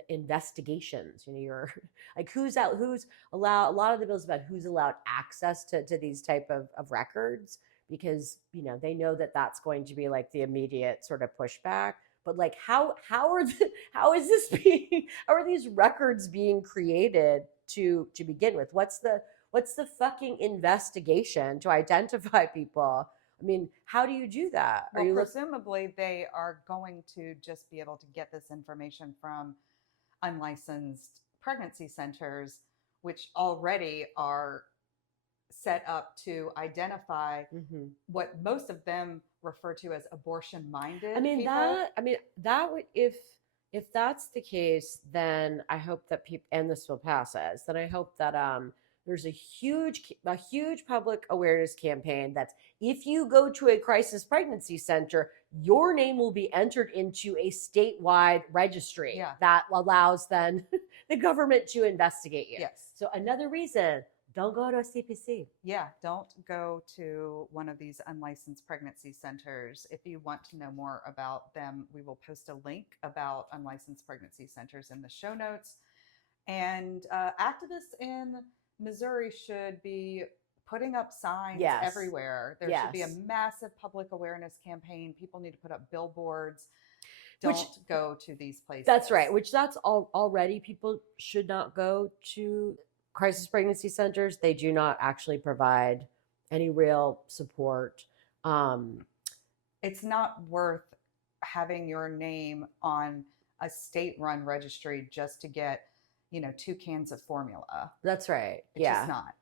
investigations. You're like who's allowed. A lot of the bills about who's allowed access to these type of records, because they know that that's going to be like the immediate sort of pushback. But like how is this being, how are these records being created to begin with? What's the fucking investigation to identify people? I mean, how do you do that? Well, presumably they are going to just be able to get this information from unlicensed pregnancy centers, which already are set up to identify what most of them refer to as abortion-minded people. That would, if that's the case, then I hope that people, and this will pass us, then I hope that there's a huge public awareness campaign that's, if you go to a crisis pregnancy center, your name will be entered into a statewide registry that allows then the government to investigate you. Yes. So another reason, don't go to a CPC. Yeah, don't go to one of these unlicensed pregnancy centers. If you want to know more about them, we will post a link about unlicensed pregnancy centers in the show notes. And activists in Missouri should be putting up signs everywhere. There should be a massive public awareness campaign. People need to put up billboards. Don't go to these places. That's right. That's already, people should not go to crisis pregnancy centers. They do not actually provide any real support. It's not worth having your name on a state-run registry just to get 2 cans of formula. That's right. It's just not.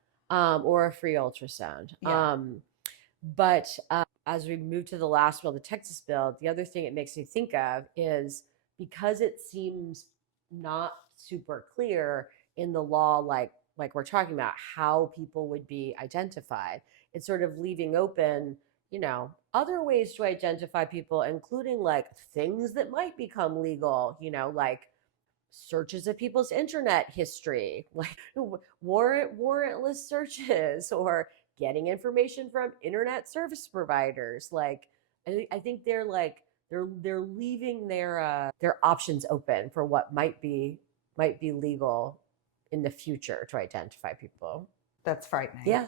Or a free ultrasound. Yeah. But as we move to the last bill, the Texas bill, the other thing it makes me think of is because it seems not super clear in the law, like we're talking about how people would be identified. It's sort of leaving open, other ways to identify people, including like things that might become legal, like searches of people's internet history, like warrantless searches, or getting information from internet service providers. Like, I think they're like they're leaving their options open for what might be legal in the future to identify people. That's frightening. Yeah.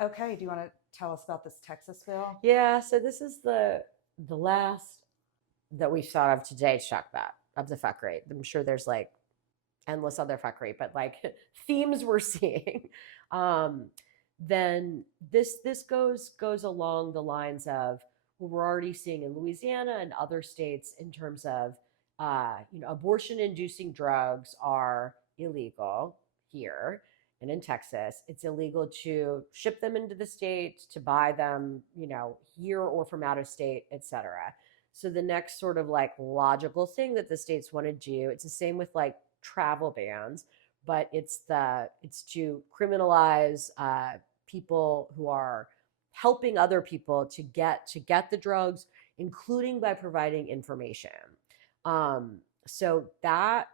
Okay. Do you want to tell us about this Texas bill? Yeah. So this is the last that we thought of today to talk about of the fuckery. I'm sure there's like endless other fuckery, but like themes we're seeing. Then this goes along the lines of what we're already seeing in Louisiana and other states in terms of abortion inducing drugs are illegal here. And in Texas, it's illegal to ship them into the state, to buy them, here or from out of state, etc. So the next sort of like logical thing that the states want to do, it's the same with like travel bans, but it's to criminalize people who are helping other people to get the drugs, including by providing information. So that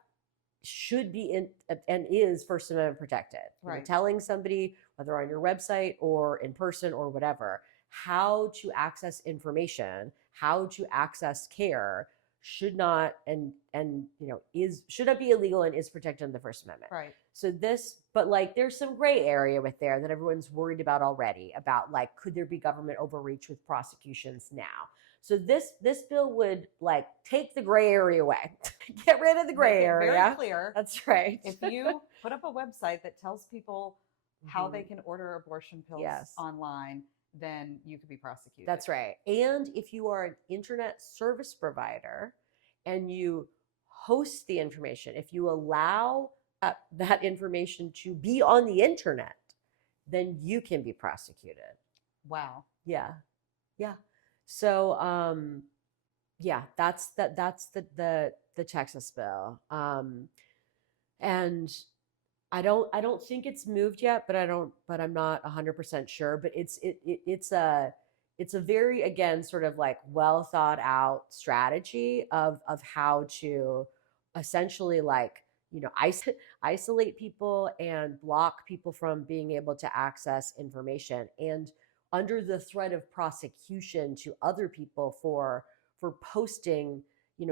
should be in and is First Amendment protected. Right. Telling somebody, whether on your website or in person or whatever, how to access information, how to access care should not should not be illegal and is protected in the First Amendment. Right. So but like there's some gray area with there that everyone's worried about already, about like, could there be government overreach with prosecutions now? So this bill would like take the gray area away, get rid of the gray Make it area. very clear. That's right. If you put up a website that tells people how they can order abortion pills online, then you could be prosecuted. That's right. And if you are an internet service provider and you host the information, if you allow that information to be on the internet, then you can be prosecuted. Wow. Yeah. Yeah. So that's the Texas bill. And I don't think it's moved yet, but I'm not 100% sure, but it's a very, again, sort of like well thought out strategy of how to essentially like, isolate people and block people from being able to access information, and under the threat of prosecution to other people for posting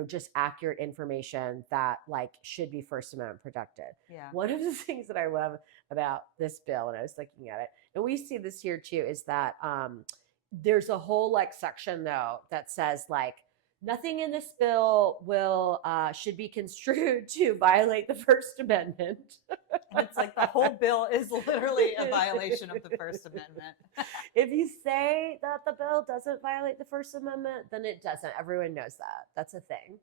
just accurate information that like should be First Amendment protected. Yeah. One of the things that I love about this bill, and I was looking at it, and we see this here too, is that there's a whole like section though that says like nothing in this bill should be construed to violate the First Amendment. And it's like the whole bill is literally a violation of the First Amendment. If you say that the bill doesn't violate the First Amendment, then it doesn't. Everyone knows that. That's a thing.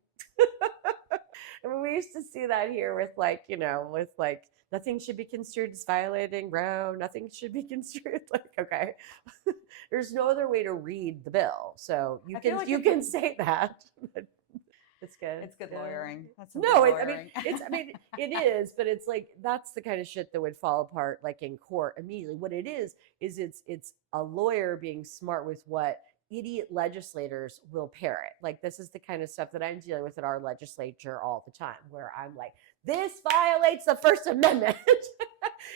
I mean, we used to see that here with like, with like, nothing should be construed as violating Roe. Nothing should be construed like, okay. There's no other way to read the bill. So you can say that. But it's good. It's good lawyering. That's it is, but it's like, that's the kind of shit that would fall apart like in court immediately. What it is it's a lawyer being smart with what idiot legislators will parrot. Like, this is the kind of stuff that I'm dealing with in our legislature all the time, where I'm like, this violates the First Amendment.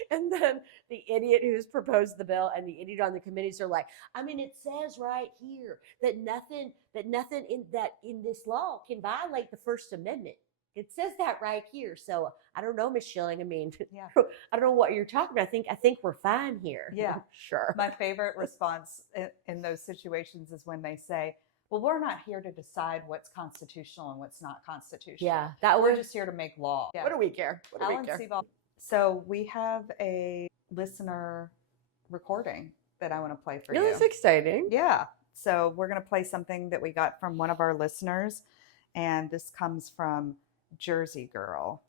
And then the idiot who's proposed the bill and the idiot on the committees are like, I mean, it says right here that nothing in this law can violate the First Amendment. It says that right here. So I don't know, Miss Schilling. I mean, Yeah. I don't know what you're talking about. I think we're fine here. Yeah. Sure. My favorite response in those situations is when they say, well, we're not here to decide what's constitutional and what's not constitutional. Yeah. We're just here to make law. Yeah. What do we care? Alan Seaball. So we have a listener recording that I want to play for you. That's exciting. Yeah. So we're going to play something that we got from one of our listeners. And this comes from Jersey Girl.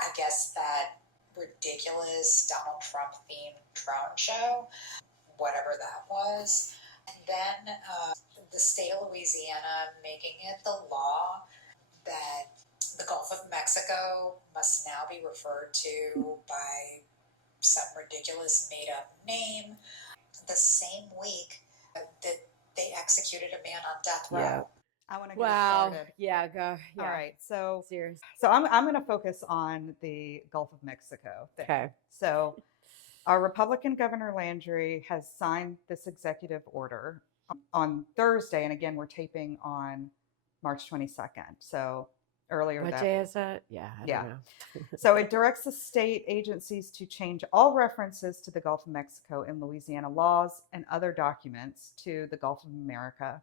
I guess that ridiculous Donald Trump themed drone show, whatever that was. And then the state of Louisiana making it the law that the Gulf of Mexico must now be referred to by some ridiculous made up name. The same week that they executed a man on death row. Yeah. I want to get Wow. started. Yeah, go. Yeah. All right. So Serious. I'm going to focus on the Gulf of Mexico thing. Okay. So our Republican Governor Landry has signed this executive order on Thursday. And again, we're taping on March 22nd. So earlier What that day is that? Yeah. I Yeah. don't know. So it directs the state agencies to change all references to the Gulf of Mexico in Louisiana laws and other documents to the Gulf of America.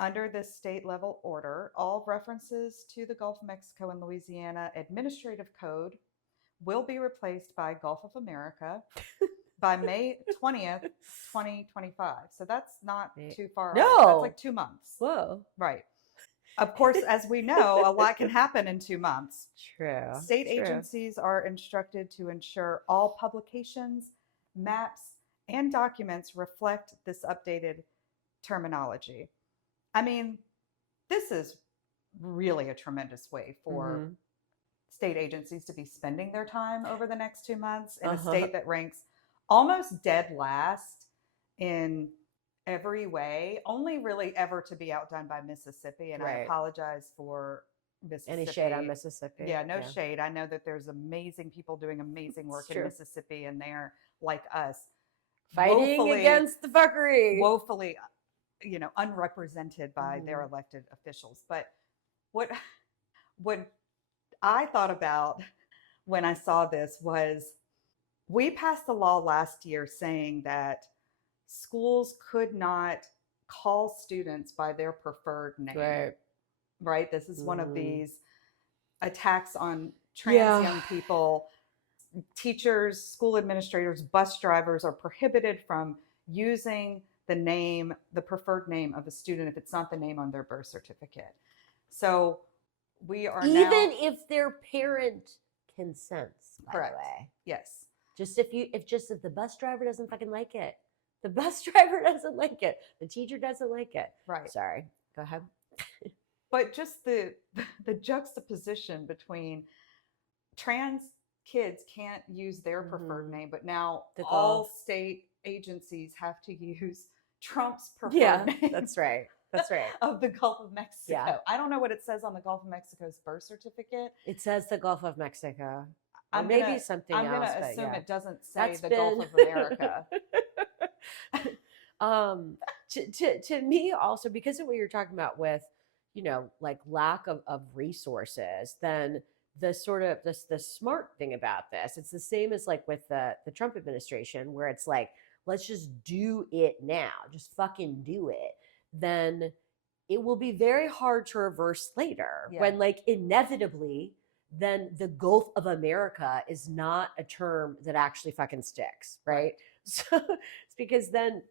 Under this state level order, all references to the Gulf of Mexico and Louisiana Administrative Code will be replaced by Gulf of America by May 20th, 2025. So that's not too far off. That's No. like 2 months. Whoa. Right. Of course, as we know, a lot can happen in 2 months. True. State True. agencies are instructed to ensure all publications, maps, and documents reflect this updated terminology. I mean, this is really a tremendous way for state agencies to be spending their time over the next 2 months in a state that ranks almost dead last in every way, only really ever to be outdone by Mississippi. And I apologize for Mississippi. Any shade on Mississippi? Yeah, no shade. I know that there's amazing people doing amazing work in Mississippi, and they're like us, Fighting against the fuckery. woefully, unrepresented by their elected officials. But what I thought about when I saw this was, we passed a law last year saying that schools could not call students by their preferred name. Right? This is one of these attacks on trans young people. Teachers, school administrators, bus drivers are prohibited from using the preferred name of a student if it's not the name on their birth certificate. So we are even if their parent consents, by Correct. the way. Yes. Just if the bus driver doesn't fucking like it. The bus driver doesn't like it. The teacher doesn't like it. Right. Sorry. Go ahead. But just the juxtaposition between trans kids can't use their preferred name, but now all state agencies have to use Trump's preferred name. That's right. That's right. Of the Gulf of Mexico. Yeah. I don't know what it says on the Gulf of Mexico's birth certificate. It says the Gulf of Mexico. I'm maybe something else. I'm going to but assume yeah. it doesn't say That's the been- Gulf of America. To me also, because of what you're talking about with, like lack of resources, then the sort of the smart thing about this, it's the same as like with the Trump administration, where it's like, let's just do it now, just fucking do it. Then it will be very hard to reverse later when like inevitably then the Gulf of America is not a term that actually fucking sticks, right? So it's because then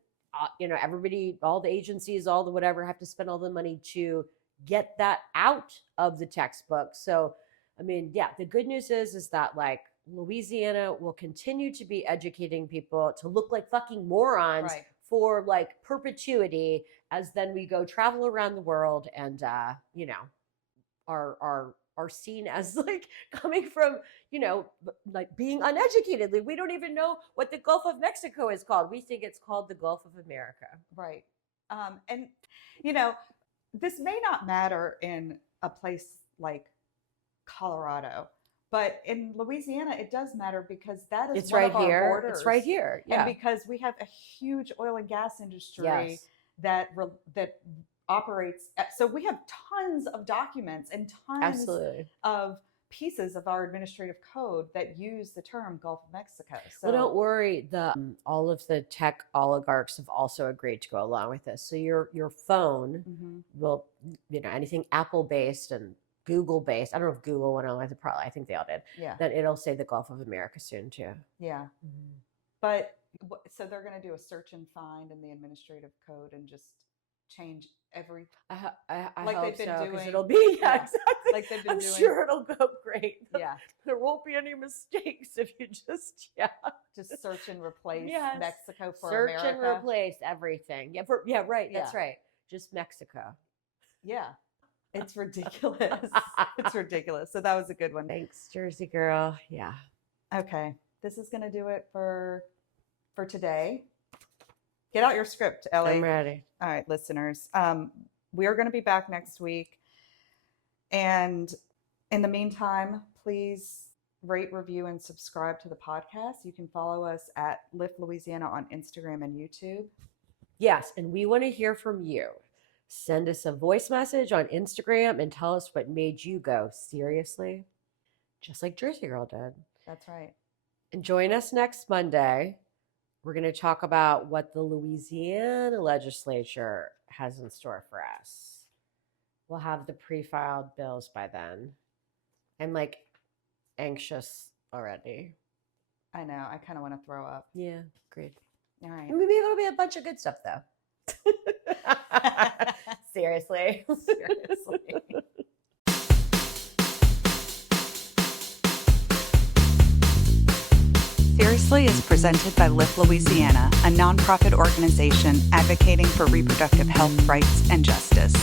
everybody, all the agencies, all the whatever, have to spend all the money to get that out of the textbook. So I mean, yeah, the good news is that like Louisiana will continue to be educating people to look like fucking morons for like perpetuity, as then we go travel around the world and are seen as like coming from, like being uneducated. Like, we don't even know what the Gulf of Mexico is called. We think it's called the Gulf of America. Right. And, this may not matter in a place like Colorado, but in Louisiana, it does matter because that is It's one right of our here. borders. It's right here. Yeah. And because we have a huge oil and gas industry Yes. that operates. So we have tons of documents and tons Absolutely. of pieces of our administrative code that use the term Gulf of Mexico. So Well, don't worry. All of the tech oligarchs have also agreed to go along with this. So your phone will, anything Apple based and Google based. I don't know if Google went on with it. Probably, I think they all did. Yeah. Then it'll say the Gulf of America soon too. Yeah. But so they're going to do a search and find in the administrative code and just change every I Like hope they've been so, because doing- it'll be yeah, exactly. like they've been I'm doing. sure it'll go great. Yeah, There won't be any mistakes if you just just search and replace Yes. Mexico for search America. and replace everything. Yeah, right. That's Yeah. right. Just Mexico. Yeah, it's ridiculous. It's ridiculous. So that was a good one. Thanks, Jersey girl. Yeah. Okay, this is gonna do it for today. Get out your script, Ellie. I'm ready. All right, listeners. We are going to be back next week. And in the meantime, please rate, review, and subscribe to the podcast. You can follow us at Lift Louisiana on Instagram and YouTube. Yes, and we want to hear from you. Send us a voice message on Instagram and tell us what made you go, seriously? Just like Jersey Girl did. That's right. And join us next Monday. We're going to talk about what the Louisiana legislature has in store for us. We'll have the pre-filed bills by then. I'm like anxious already. I know. I kind of want to throw up. Yeah, great. All right. Maybe it'll be a bunch of good stuff though. Seriously. Seriously. Seriously is presented by Lift Louisiana, a nonprofit organization advocating for reproductive health rights and justice.